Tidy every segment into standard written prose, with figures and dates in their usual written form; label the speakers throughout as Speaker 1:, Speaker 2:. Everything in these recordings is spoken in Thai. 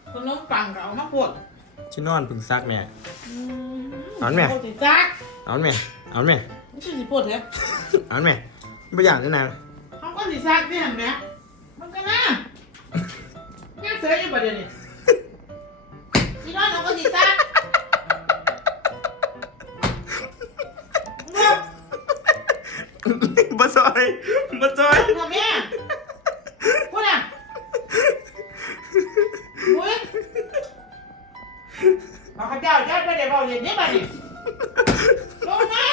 Speaker 1: ขนมปังเรามาปวด
Speaker 2: ชินอนพึ่งซักแม่เอาแม่
Speaker 1: ซัก
Speaker 2: เอาแม่เอาแม่
Speaker 1: ไม่ใช่สิปวดเลย
Speaker 2: เอาแม่ไม่อยากได้นาน
Speaker 1: เขาก็สิซักนี่เห็นไหมมันก็น่าเนี่ยเสืออยู่ประเดี๋ยวนี้ชินอนเราก็สิซัก
Speaker 2: มาซอย
Speaker 1: ทำแม่พูดอ่ะพูดมาข้าเจ้าเจ้าไม่ได้บอกเรียนนี่มาดิลงมา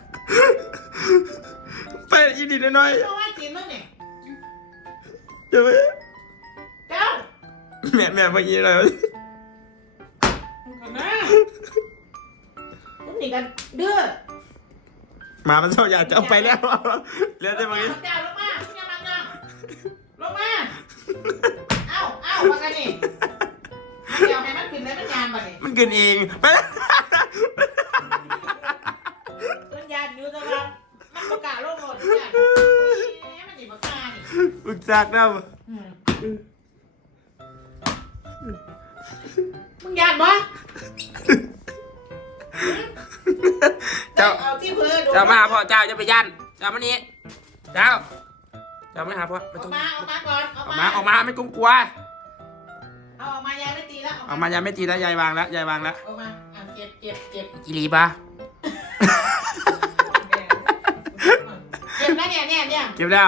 Speaker 2: ไปอีดีน้อย
Speaker 1: ลงมาจีนมึงเนี่ย
Speaker 2: เดี๋ยว
Speaker 1: เจ้า
Speaker 2: แม่ไปอีอะไร
Speaker 1: มึงกันนะมึงหนีกันเด้อ
Speaker 2: มามันชอบอยากจะเอาไปแล้วเรียนได้ไหม
Speaker 1: เจ้าลงมามึงอย่าบังนะลงมาเอ้ามากันนี่เดี๋ยวให้มันขึ้นแล้วมันยานมาดิ
Speaker 2: มันขึ้นเองไปแล้ว
Speaker 1: มันยานอยู่แต่ว่ามันประกาศโลกหมดเนี่ยมันหนีประกาศนี่
Speaker 2: อึกซักนะ
Speaker 1: มึงยานบ่เจ้าเอาที่เพื่อดู
Speaker 2: เจ้ามาพ่อเจ้าจะไปยันเจ้ามานี้เจ้าไม่หาพ่อไม่ต้อง
Speaker 1: ออกมาก่อน
Speaker 2: ออกมาไม่กลัว
Speaker 1: เอาออกมายายไม่ตีแล้ว
Speaker 2: ออกมายายไม่ตีแล้วยายวางแล้ว
Speaker 1: ออกมาเก็บ
Speaker 2: กิริบะ
Speaker 1: เก็บแล้วเนี่ย
Speaker 2: เก็บแล้ว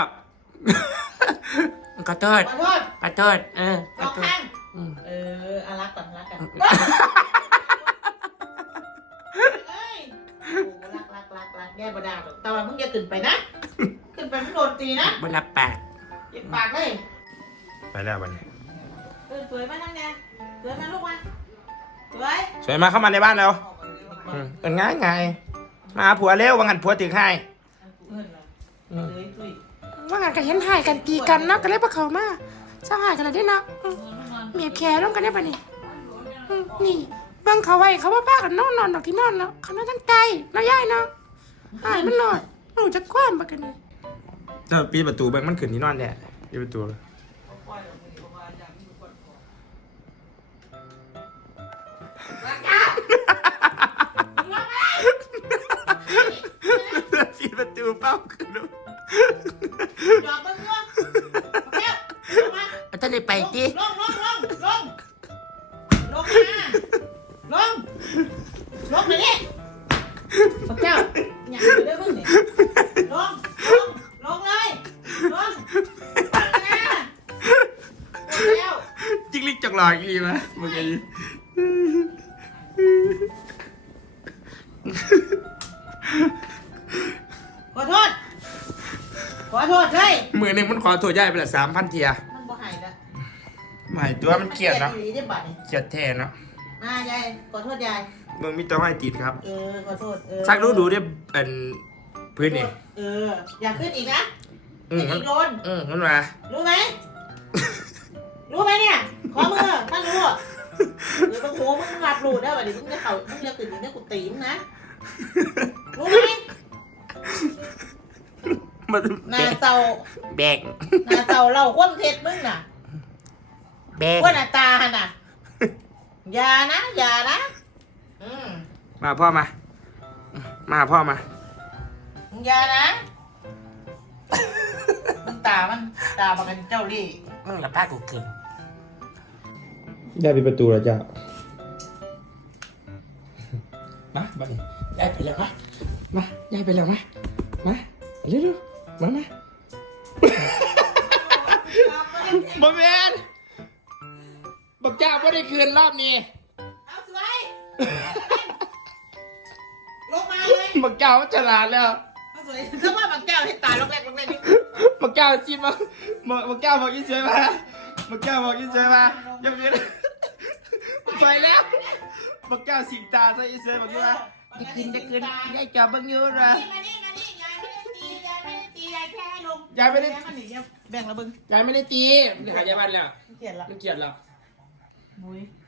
Speaker 2: ขอโทษลอง
Speaker 1: ข้างรักกันเอ้ยรักแย่บดาแต่ว่ามึงอย่าขึ้นไปนะขึ้นไปมึงโดนตีนะ
Speaker 2: บนรับปาก
Speaker 1: เก็บปากเลย
Speaker 2: ไปแล้ววันนี้
Speaker 1: สวยมานั่งเนี่ยสวยมาลูกมา
Speaker 2: สวยมาเข้ามาในบ้านเราเป็นง่ายมาผัวเร็วว่างันผัวถึงให้
Speaker 3: ว่างันกันเห็นหายกันตีกันเนาะกันเลยปะเขามาเจ้าหายกันเลยได้เนาะเมียแคร์ร่วมกันได้ปะนี่นี่บางเขาไว้เขาว่าป้ากันนอนดอกที่นอนแล้วเขานอนทั้งใจเราย่ายเนาะหายมันนอนหนูจะคว้านปะกันนี่
Speaker 2: ถ้าปีประตูมันขึ้นที่นอนแน่ปีประตูปีประตูเป้าขึ้น
Speaker 1: ดูจอดมึงวะ
Speaker 2: จะได้ไปดิ
Speaker 1: ลงมาเลยนี่พระเจ้าอยากไปด้วยมึงเนี่ยลงเลยแล้ว
Speaker 2: จิกลิกจักหลอกอีมั้ยเมื่อกี้
Speaker 1: ขอโทษเลย
Speaker 2: มือหนึ่งมันขอโทษยายไปละ3,000 เทีย
Speaker 1: มันบ่หายละ
Speaker 2: ไม่ตัวมันเกลียดเนาะเกลียดแท้เนาะ
Speaker 1: มายายขอโทษยาย
Speaker 2: มึงมีตัวให้ติดครับ
Speaker 1: ขอโทษ
Speaker 2: ซักดูดิเป็นพื้นนี่
Speaker 1: อย่าขึ้นอีกนะอีกโดน
Speaker 2: มันมา
Speaker 1: รู้ไหมเนี่ยขอมือถ้ารู้หรือตรงหัวมึงรับรู้ได้ป่ะเดี๋ยวมึงจะเข่ามึงจะตื่นเนี่ยกูตีมึงนะรู้ไหมนาเตา
Speaker 2: แบก
Speaker 1: นาเตาเราคว่ำเท็ดมึงน่ะ
Speaker 2: แบก
Speaker 1: ว่าหน้าตาน่ะอย่านะ
Speaker 2: มาพ่อมาพ่อมา
Speaker 1: อย่านะมันตาบังกันเจ้าลี่
Speaker 2: แล้วป้ากูขึ้นได้ปิดประตูแล้วจ้ะมาบัดนี้ย้ายไปแล้วมาย้ายไปแล้วมาเร็วมาบ่แม่นบักจ้าบ่ได้คืนรอบนี้
Speaker 1: เอาสวยลงมาเลย
Speaker 2: บักเจ้ามันฉลาดแล้ว
Speaker 1: เอาสวยถ้าว่าบักเจ้าให้ตายลงแรกนี่
Speaker 2: บักเจ้าจีนบักเจ้าบอกยิ่งสวยมาบักเจ้าบอกยิ่งสวยมายังไงไปแล้วบักเจ้าสิงตาซะยิ่งสวยบักเจ้าจะกินยายจอบบังยูนะ
Speaker 1: ยายแค่ลง
Speaker 2: ยายไม่ได้
Speaker 1: แบ่งระเบิง
Speaker 2: ยายไม่ได้ตีมันหายใจบ้านแล้ว
Speaker 1: เกลียดแล้ว
Speaker 2: มันเกลียดแล้ว
Speaker 1: มุ้ย